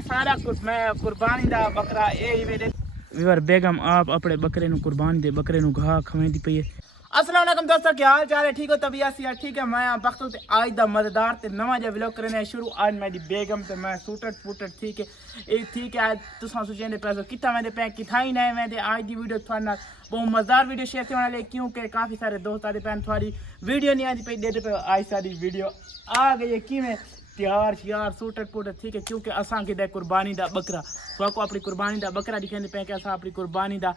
सारा कुछ मैं कुर्बानी दा बकरा ए ही मेरे वीवर बेगम आप अपने बकरे नु कुर्बानी दे बकरे नु घा खवेंदी पई है। अस्सलाम वालेकुम दोस्तों, क्या हाल चाल है? ठीक हो? तबीयत यार ठीक है? मैं बख्तुल ते आज दा मजेदार ते नवा जो व्लॉग करने शुरू। आज मेरी बेगम ते मैं सूटट फूटट ठीक है ठीक है। आज तुसा सोचेंदे पैसो किथा मैं पे किथा ही नहीं मैं आज दी वीडियो थोड़ा ना बहुत मजेदार वीडियो शेयर करने वाले क्योंकि काफ़ी सारे दोस्त आते पैन थोड़ी वीडियो नहीं आती पई देते पे आज सारी वीडियो आ गई है कि मैं तैयार श्यार सूटट फूटट ठीक है क्योंकि असा कि कुर्बानी दा बकरा को अपनी कुर्बानी दा बकरा दिखाने पे कि असा अपनी कुर्बानी दा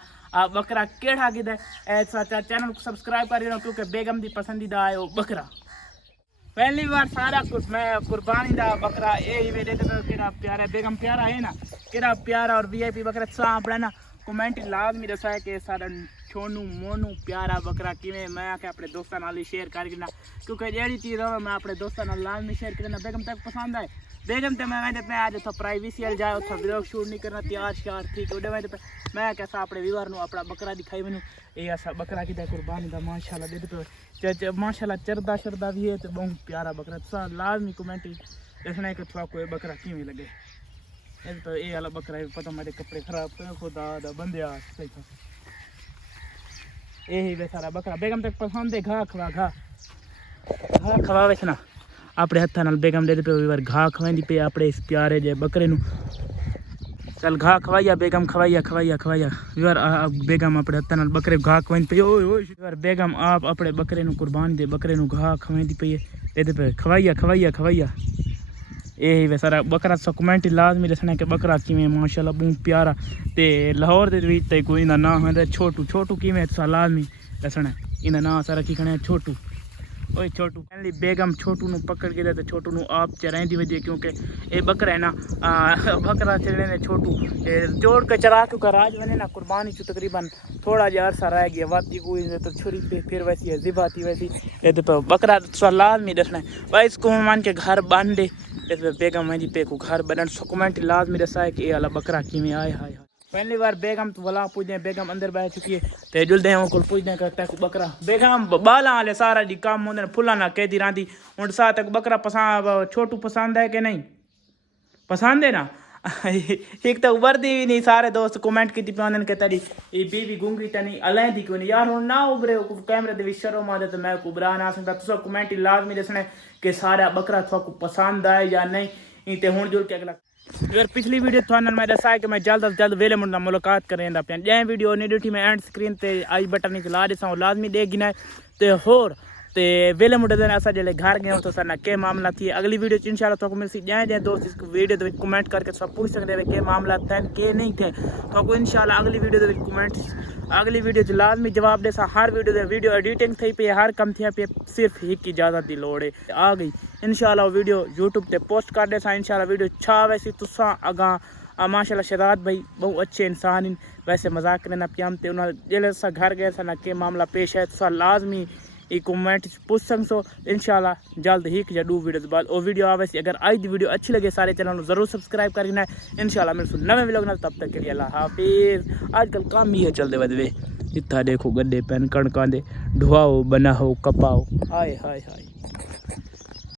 बकरा केड़ा कि ऐसा चैनल को सब्सक्राइब कर देना क्योंकि बेगम दी पसंदीदा है वो बकरा। पहली बार सारा कुछ मैं कुर्बानी दा बकरा ए ही मेरे केड़ा प्यारा बेगम प्यारा है ना केड़ा प्यारा और वीआईपी बकरा सा अपना ना कमेंट लाजमी दसा है कि सारा छोनू मोनू प्यारा बकरा किमें मैं आके अपने दोस्तों नाल शेयर कर देना क्योंकि जेड़ी चीज़ हो मैं अपने दोस्तों नाल लाजमी शेयर करना। बेगम तक पसंद आए बेगम तो मैं आज उतना प्राइवेसी वाल जाए उतना व्लॉग शूट नहीं करना तैयार श्यार ठीक है मैं कैसा अपने व्यूअर को अपना बकरा दिखाई मैनू ये ऐसा बकरा कि कुर्बानी का माशाल्लाह दे पे माशाल्लाह चरदा शरदा भी है तो बहुत प्यारा बकरा तुसा लाजमी कमेंट दसना कि थोड़ा कोई बकरा किमें लगे तो ये वाला बकरा है पता मेरे कपड़े खराब कर खुदा दा बंदे आ सही था यही बेचारा बकरा बेगम तक पसंद है घा खवा वैसे ना अपने हथा नाल बेगम दे पे बार घा खवांदी पे अपने इस प्यारे जे बकरे नु चल घा खवाइया बेगम खवाइया यार बेगम अपने हथा नाल बकरे घा खवांदी पे ओए यार बेगम आप अपने बकरे नु कुर्बानी दे बकरे नु घा खवांदी पे दे पे खवाइया यही वे सारा बकरा सो कमेंट लाजमी दसना कि बकरा किमें माशाल्लाह बहुत प्यारा ते लाहौर दे विच ते कोई ना नाम है छोटू किमें सा लाजमी दसना इना नाम सारा की खणे छोटू ओए छोटू पहली बेगम छोटू नु पकड़ के दे छोटू नु आप चराई दी वजह क्योंकि ये बकरा है ना बकरा चरने ने छोटू जोड़ के चरा के राज बने ना कुर्बानी चु तकरीबन थोड़ा जा अरसा रह गया वाती कोई तो छुरी पे फिर वैसी है जिबाती वैसी ये तो बकरा सा लाजमी दसना भाई इसको मान के घर बांध दे बेगम मैं पे को घर बनन कमेंट लाजमी दसा है कि ये वाला बकरा किमें आए हाय पहली बार बेगम तो वला पूछने बेगम अंदर बैठ चुकी है तो जुलदे हैं को पूछने करता है बकरा बेगम बाला वाले सारा दी काम होंदे फुला ना कहती रांदी हुन सा तक बकरा पसंद छोटू पसंद है कि नहीं पसंद है ना एक तो वर्दी भी नहीं सारे दोस्त कमेंट की पे के तेरी ये बीवी गूंगी तनी अलैंदी क्यों नहीं यार हुन ना उबरे कैमरे दे विच शर्म आदे तो मैं को बुरा ना सकता तुसा कमेंट लाजमी दसने कि सारा बकरा थोको पसंद आए या नहीं ते हुन जुल के अगला यार पिछली वीडियो थानन मैं दसा है कि मैं जल्द से जल्द वेले मुंडा मुलाकात करेंदा पे जे वीडियो नहीं डिठी मैं एंड स्क्रीन ते आई बटन नी ला देसा लाजमी दे गिना ते होर ते वेले मुंडे दिन असा जले घर गए तो सर ना के मामला थी अगली वीडियो इंशाल्लाह तो मिलसी जे दोस्त इस वीडियो दे कमेंट करके सब पूछ सकदे वे के मामला थे के नहीं थे तो इंशाल्लाह अगली वीडियो दे कमेंट अगली वीडियो च लाजमी जवाब दे सा हर वीडियो दे वीडियो एडिटिंग थी पे हर कम थी पे सिर्फ एक इजाजत दी लोड़ है आ गई इंशाल्लाह वीडियो यूट्यूब ते पोस्ट कर दे सा इंशाल्लाह वीडियो छा वैसी तुसा अगा माशाल्लाह शहजाद भाई बहुत अच्छे इंसान इन वैसे मजाक करना प्याम ते उन्हें जेले सा घर गए सा ना के मामला पेश है तुसा लाजमी ये कमेंट पूछ सकसो इंशाल्लाह जल्द ही कि दो वीडियो बाद वो वीडियो आवे अगर आज दी वीडियो अच्छी लगे सारे चैनल को जरूर सब्सक्राइब करना है इंशाल्लाह मिलसु नवे व्लॉग नाल तब तक के लिए अल्लाह हाफिज। आजकल काम ही है चलते वदवे इतना देखो गड्ढे पैन कणकां दे ढुआओ बनाओ कपाओ हाय हाय हाय।